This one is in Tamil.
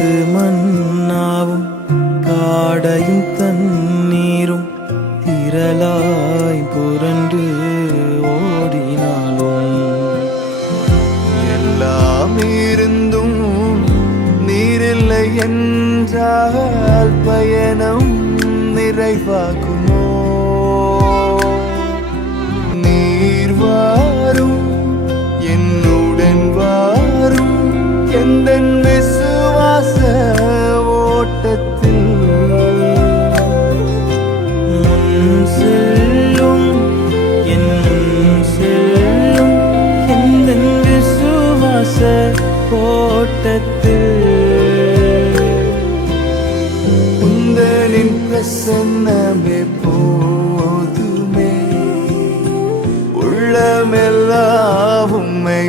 காத்து மன்னாவும் காடையும் தண்ணீரும் திரளாய் புரண்டு ஓடினாலும் எல்லாம் இருந்தும் நீரில்லை என்றால் பயணம் நிறைவாகுமோ? நீர் வாரும் என்னுடன் வாரும் எந்தன் விசுவாச ஓட்டத்தில் முன் செல்லும் என் முன் செல்லும் எந்தன் விசுவாச ஓட்டத்தில் உந்தனின் பிரசன்னமே போதுமே, உள்ளமெல்லாம் உம்மை